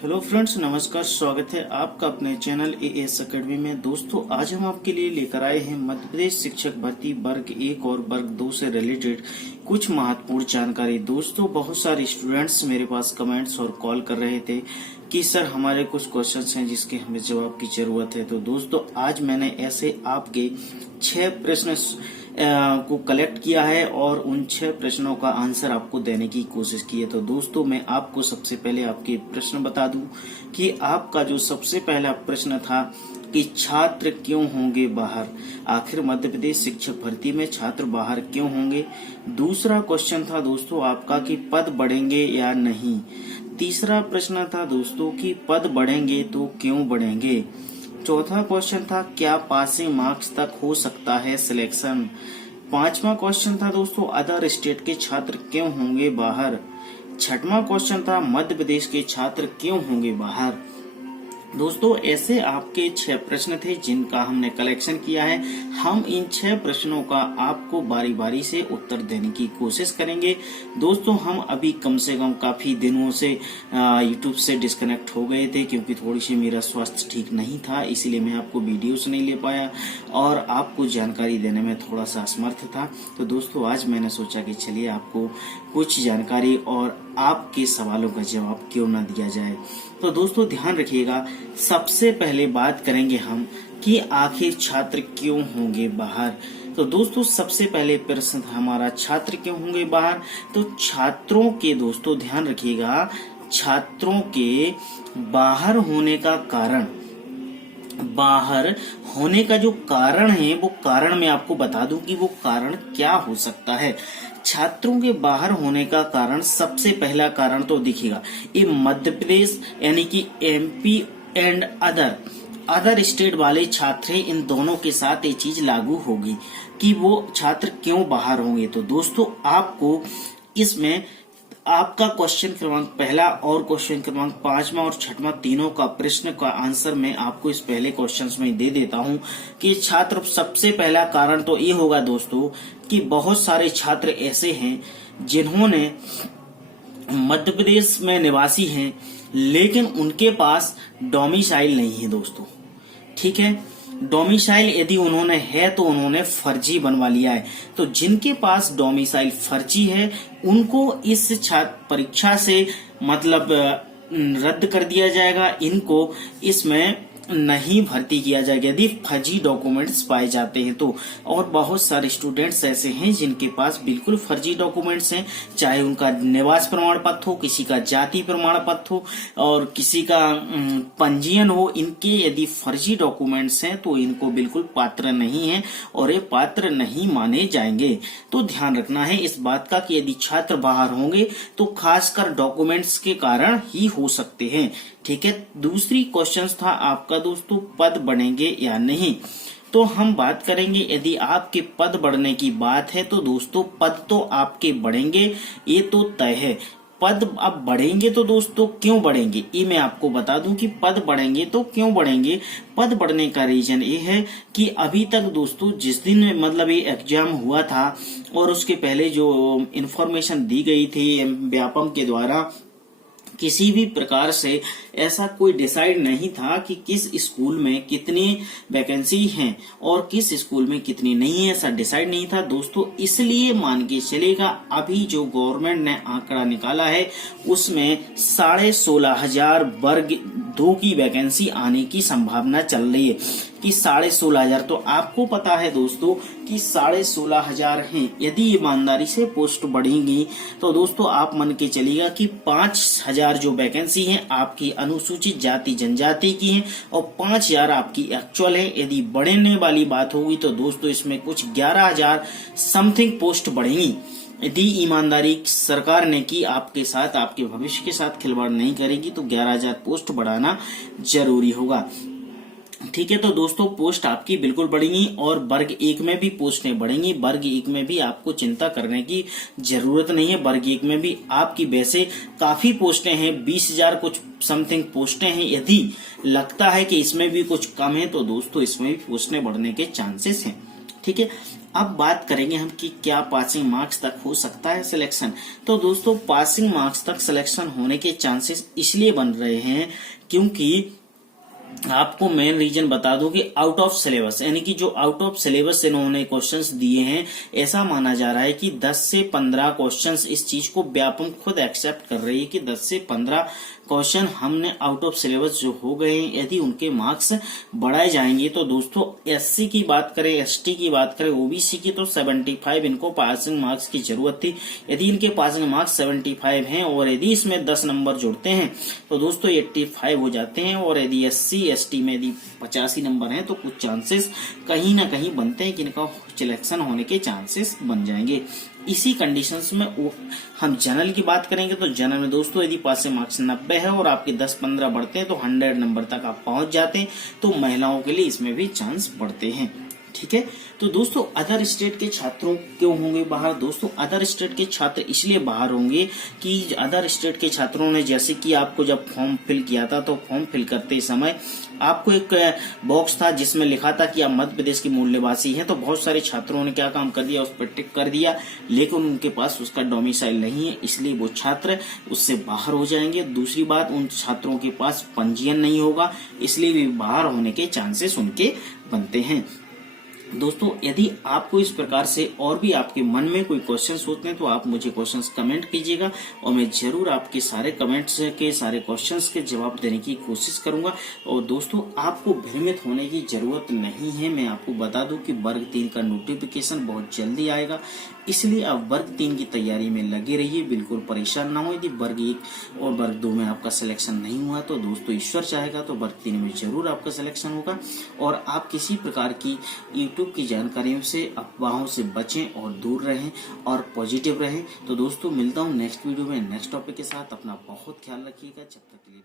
Hello friends, नमस्कार। स्वागत है आपका अपने चैनल एएस अकेडमी में। दोस्तों, आज हम आपके लिए लेकर आए हैं मध्य प्रदेश शिक्षक भर्ती वर्ग 1 और वर्ग 2 से रिलेटेड कुछ महत्वपूर्ण जानकारी। दोस्तों, बहुत सारे स्टूडेंट्स मेरे पास कमेंट्स और कॉल कर रहे थे कि सर हमारे कुछ क्वेश्चंस हैं जिसके हमें जवाब की जरूरत है। तो दोस्तों, आज मैंने ऐसे आपके 6 प्रश्न को कलेक्ट किया है और उन 6 प्रश्नों का आंसर आपको देने की कोशिश की है। तो दोस्तों, मैं आपको सबसे पहले आपके प्रश्न बता दूं कि आपका जो सबसे पहला प्रश्न था कि छात्र क्यों होंगे बाहर, आखिर मध्य प्रदेश शिक्षक भर्ती में छात्र बाहर क्यों होंगे। दूसरा क्वेश्चन था दोस्तों आपका कि पद बढ़ेंगे या नहीं। तीसरा प्रश्न था दोस्तों कि पद बढ़ेंगे तो क्यों बढ़ेंगे। चौथा क्वेश्चन था क्या पासिंग मार्क्स तक हो सकता है सिलेक्शन। पांचवा क्वेश्चन था दोस्तों अदर स्टेट के छात्र क्यों होंगे बाहर। छठवां क्वेश्चन था मध्य प्रदेश के छात्र क्यों होंगे बाहर। दोस्तों, ऐसे आपके 6 प्रश्न थे जिनका हमने कलेक्शन किया है। हम इन 6 प्रश्नों का आपको बारी बारी से उत्तर देने की कोशिश करेंगे। दोस्तों, हम अभी कम से कम काफी दिनों से यूट्यूब से डिस्कनेक्ट हो गए थे क्योंकि थोड़ी सी मेरा स्वास्थ्य ठीक नहीं था, इसीलिए मैं आपको वीडियोस नहीं ले पाया और आपको जानकारी देने में थोड़ा सा असमर्थ था। तो दोस्तों, आज मैंने सोचा कि चलिए आपको कुछ जानकारी और आपके सवालों का जवाब क्यों ना दिया जाए। तो दोस्तों, ध्यान रखिएगा। सबसे पहले बात करेंगे हम कि आखिर छात्र क्यों होंगे बाहर। तो दोस्तों, सबसे पहले प्रश्न हमारा छात्र क्यों होंगे बाहर। तो छात्रों के दोस्तों ध्यान रखिएगा, छात्रों के बाहर होने का कारण, बाहर होने का जो कारण है वो कारण मैं आपको बता दूं कि वो कारण क्या हो सकता है। छात्रों के बाहर होने का कारण, सबसे पहला कारण तो दिखेगा ये मध्य प्रदेश यानी कि एमपी एंड अदर स्टेट वाले छात्र हैं, इन दोनों के साथ ये चीज लागू होगी कि वो छात्र क्यों बाहर होंगे। तो दोस्तों, आपको इसमें आपका क्वेश्चन क्रमांक पहला और क्वेश्चन क्रमांक 5वां और 6वां तीनों का प्रश्न का आंसर मैं आपको इस पहले क्वेश्चन में दे देता हूं कि छात्र, सबसे पहला कारण तो ये होगा दोस्तों कि बहुत सारे छात्र ऐसे हैं जिन्होंने मध्य प्रदेश में निवासी हैं लेकिन उनके पास डोमिसाइल नहीं है दोस्तों। ठीक है, डोमिसाइल यदि उन्होंने है तो उन्होंने फर्जी बनवा लिया है। तो जिनके पास डोमिसाइल फर्जी है उनको इस छात्र परीक्षा से मतलब रद्द कर दिया जाएगा, इनको इसमें नहीं भर्ती किया जाएगा यदि फर्जी डॉक्यूमेंट्स पाए जाते हैं तो। और बहुत सारे स्टूडेंट्स ऐसे हैं जिनके पास बिल्कुल फर्जी डॉक्यूमेंट्स हैं, चाहे उनका निवास प्रमाण पत्र हो, किसी का जाति प्रमाण पत्र हो और किसी का पंजीयन हो। इनके यदि फर्जी डॉक्यूमेंट्स हैं तो इनको बिल्कुल पात्र नहीं है और ये पात्र नहीं माने जाएंगे। तो ध्यान रखना है इस बात का कि यदि छात्र बाहर होंगे तो खासकर डॉक्यूमेंट्स के कारण ही हो सकते हैं। ठीक है, दूसरी क्वेश्चन था आपका दोस्तों पद बढ़ेंगे या नहीं। तो हम बात करेंगे यदि आपके पद बढ़ने की बात है तो दोस्तों पद तो आपके बढ़ेंगे, ये तो तय है। पद अब बढ़ेंगे तो दोस्तों क्यों बढ़ेंगे ये मैं आपको बता दूं कि पद बढ़ेंगे तो क्यों बढ़ेंगे। पद बढ़ने का रीजन ये है कि अभी तक दोस्तों जिस दिन मतलब ये एग्जाम हुआ था और उसके पहले जो इन्फॉर्मेशन दी गई थी व्यापम के द्वारा, किसी भी प्रकार से ऐसा कोई डिसाइड नहीं था कि किस स्कूल में कितनी वैकेंसी हैं और किस स्कूल में कितनी नहीं है, ऐसा डिसाइड नहीं था दोस्तों। इसलिए मान के चलेगा अभी जो गवर्नमेंट ने आंकड़ा निकाला है उसमें 16,500 वर्ग 2 की वैकेंसी आने की संभावना चल रही है कि 16,500। तो आपको पता है दोस्तों कि 16,500 हैं। यदि ईमानदारी से पोस्ट बढ़ेंगी तो दोस्तों आप मान के चलिएगा कि 5,000 जो वैकेंसी हैं आपकी अनुसूचित जाति जनजाति की हैं और 5,000 आपकी एक्चुअल है। यदि बढ़ने वाली बात होगी तो दोस्तों इसमें कुछ 11,000 समथिंग पोस्ट बढ़ेंगी यदि ईमानदारी सरकार ने की आपके साथ, आपके भविष्य के साथ खिलवाड़ नहीं करेगी तो 11,000 पोस्ट बढ़ाना जरूरी होगा। ठीक है, तो दोस्तों पोस्ट आपकी बिल्कुल बढ़ेंगी और वर्ग 1 में भी पोस्टें बढ़ेंगी। वर्ग 1 में भी आपको चिंता करने की जरूरत नहीं है। वर्ग 1 में भी आपकी वैसे काफी पोस्टें हैं, 20,000 कुछ समथिंग पोस्टें हैं। यदि लगता है कि इसमें भी कुछ कम है तो दोस्तों इसमें भी पोस्टें बढ़ने के चांसेस हैं। ठीक है, अब बात करेंगे हम कि क्या पासिंग मार्क्स तक हो सकता है सिलेक्शन। तो दोस्तों पासिंग मार्क्स तक सिलेक्शन होने के चांसेस इसलिए बन रहे हैं क्योंकि आपको मेन रीजन बता दूं कि आउट ऑफ सिलेबस, यानी कि जो आउट ऑफ सिलेबस इन्होंने क्वेश्चंस दिए हैं, ऐसा माना जा रहा है कि 10 से 15 क्वेश्चंस, इस चीज को व्यापम खुद एक्सेप्ट कर रही है कि 10 से 15 क्वेश्चन हमने आउट ऑफ सिलेबस जो हो गए हैं, यदि उनके मार्क्स बढ़ाए जाएंगे तो दोस्तों एससी की बात करें, एसटी की बात करें, ओबीसी की, तो 75 इनको पासिंग मार्क्स की जरूरत थी। यदि इनके पासिंग मार्क्स 75 हैं और यदि इसमें 10 नंबर जुड़ते हैं तो दोस्तों 85 हो जाते हैं। और यदि एससी एसटी में यदि 85 नंबर हैं तो कुछ चांसेस कहीं ना कहीं बनते हैं कि इनका सिलेक्शन होने के चांसेस बन जाएंगे। इसी कंडीशंस में हम जनरल की बात करेंगे तो जनरल में दोस्तों यदि पासिंग मार्क्स 90 है और आपके 10-15 बढ़ते हैं तो 100 नंबर तक आप पहुंच जाते हैं, तो महिलाओं के लिए इसमें भी चांस बढ़ते हैं। ठीक है, तो दोस्तों अदर स्टेट के छात्रों क्यों होंगे बाहर? दोस्तों अदर स्टेट के छात्र इसलिए बाहर होंगे कि अदर स्टेट के छात्रों ने, जैसे कि आपको जब फॉर्म फिल किया था तो फॉर्म फिल करते समय आपको एक बॉक्स था जिसमें लिखा था कि आप मध्य प्रदेश के मूल निवासी हैं, तो बहुत सारे छात्रों ने क्या काम कर दिया, उस पर टिक कर दिया, लेकिन उनके पास उसका डोमिसाइल नहीं है, इसलिए वो छात्र उससे बाहर हो जाएंगे। दूसरी बात, उन छात्रों के पास पंजीयन नहीं होगा, इसलिए भी बाहर होने के चांसेस उनके बनते हैं। दोस्तों यदि आपको इस प्रकार से और भी आपके मन में कोई क्वेश्चंस होते हैं तो आप मुझे क्वेश्चंस कमेंट कीजिएगा और मैं जरूर आपके सारे कमेंट्स के, सारे क्वेश्चंस के जवाब देने की कोशिश करूंगा। और दोस्तों आपको भ्रमित होने की जरूरत नहीं है, मैं आपको बता दूं कि वर्ग 3 का नोटिफिकेशन बहुत जल्दी आएगा, इसलिए आप वर्ग 3 की तैयारी में लगे रहिए, बिल्कुल परेशान ना हो। यदि वर्ग 1 और वर्ग 2 में आपका सिलेक्शन नहीं हुआ तो दोस्तों ईश्वर चाहेगा तो वर्ग 3 में जरूर आपका सिलेक्शन होगा। और आप किसी प्रकार की यूट्यूब की जानकारियों से, अफवाहों से बचें और दूर रहें और पॉजिटिव रहें। तो दोस्तों मिलता हूँ नेक्स्ट वीडियो में नेक्स्ट टॉपिक के साथ। अपना बहुत ख्याल रखिएगा, जब तक के लिए।